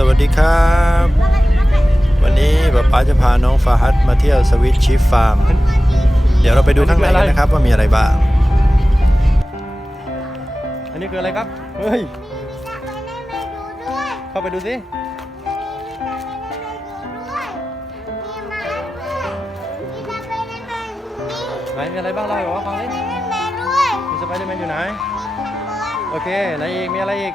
สวัสดีครับ วันนี้ป๊าป๊าจะพาน้องฟาฮัดมาเที่ยวสวิตชิฟฟาร์ม เดี๋ยวเราไปดูข้างในกันนะครับ ว่ามีอะไรบ้าง อันนี้คืออะไรครับ เฮ้ย เข้าไปดูสิ ไหนมีอะไรบ้างเล่าให้บอกว่าฟังดิมีสไปเดอร์แมนอยู่ไหน โอเคไหนอีก มีอะไรอีก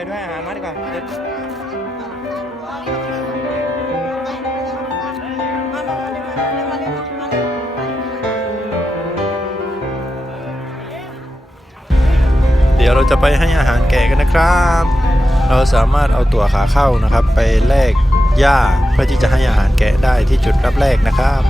ไปด้วยอาหารมาดีกว่าเด็ดมามาเร็วมาเร็วมาเร็วมาเร็วเดี๋ยวเราจะไปให้อาหารแกะกันนะครับ เราสามารถเอาตั๋วขาเข้านะครับ ไปแลกหญ้าเพื่อที่จะให้อาหารแกะได้ที่จุดรับแรกนะครับ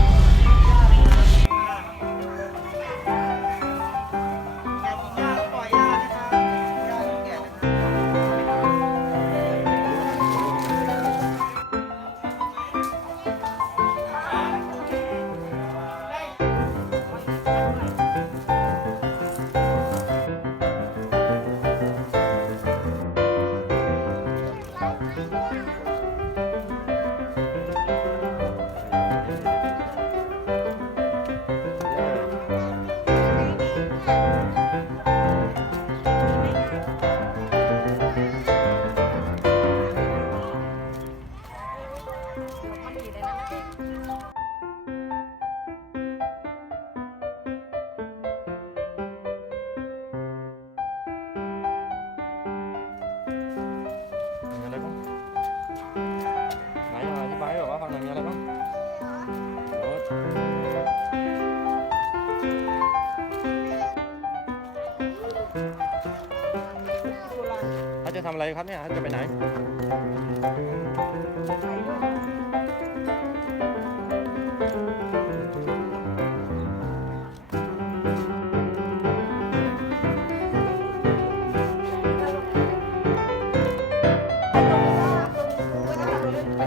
จะทำอะไรครับเนี่ยจะไปไหน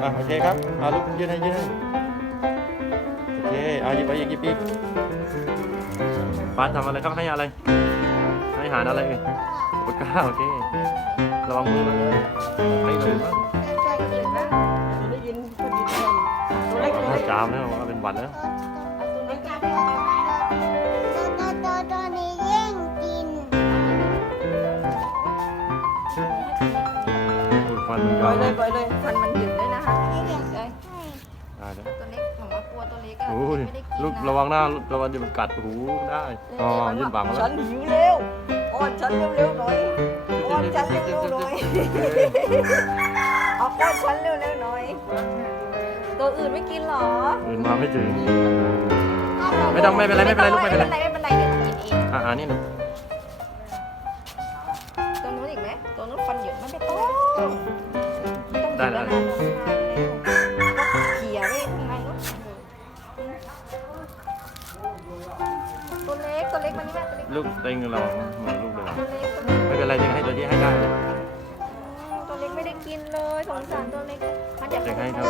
อะโอเคครับเอาลูกยืนให้ยืนให้โอเคเอาหยิบไปอีกหยิบอีกปานทำอะไรครับให้อะไร อาหารอะไรเอ่ยปากกาโอเคระวังมือมันเลยให้ถือบ้างได้ยินพอดีเลยตัวเล็กตัวถ้าเล็กจามแล้วว่าเป็นหวัดแล้วอุ้ยฟันมันปยาล่อวยเลมายกปล่อยเลยฟันมันหยึกด้วยนะคะเลยตายแล้วตัวเล็กผมว่า กลัวตัวเล็กอะโอ้ยไม่ได้กินลูกนะระวังหน้าระวังเดี๋ยวมันกัดหูได้อ๋อยื่นปากมาแล้ฉัวนหิวเร็วอ้อนฉันเร็วๆหน่อยอ้อนฉันเร็วๆหน่อยเอาอ้อนฉันเร็วๆหน่อย ตัวอื่นไม่กินเหรออื่นมาไม่ถึง ไม่ต้องไม่เป็นไรไม่เป็นไรลูกไม่เป็นไร ไม่เป็นไรไม่เป็นไรเดี๋ยวกินเองอ่าอันนี้หนูตัวนู้นอีกไหมตัวนู้นฟันหยึกไม่เป็นต้องต้องได้แล้วกินนานๆลงทานเกลูกเต็งเราเหมือนลูกเดิมตัวเล็กตัวเล็กไม่เป็นไรเต็งให้ตัวที่ให้ได้เลยตัวเล็กไม่ได้กินเลยสงสารตัวเล็กมันอยากเต็งให้เขา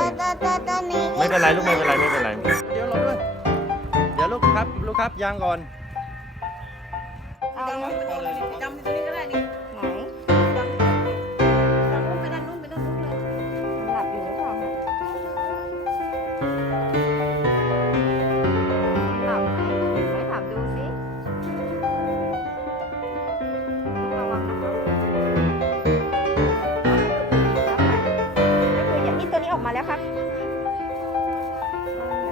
ไม่เป็นไรลูกไม่เป็นไรไม่เป็นไรเดี๋ยวรอด้วยเดี๋ยวลูกครับลูกครับยางก่อนเอาจำไหมไว้ตัวนี้จำตัวนี้ก็ได้นี่ นี้ตัวนี้ออกมาแล้วครั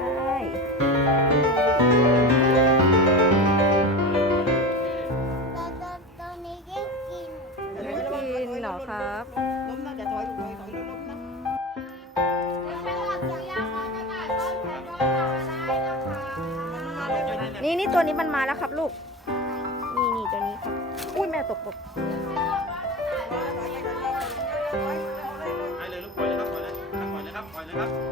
บได้กินเหรอครับล้มนะอย่าถอยถอยถอยล้มนะนี่นี่ตัวนี้มันมาแล้วครับลูก นี่นี่ตัวนี้ครับ อุ้ยแม่ตกตก 你。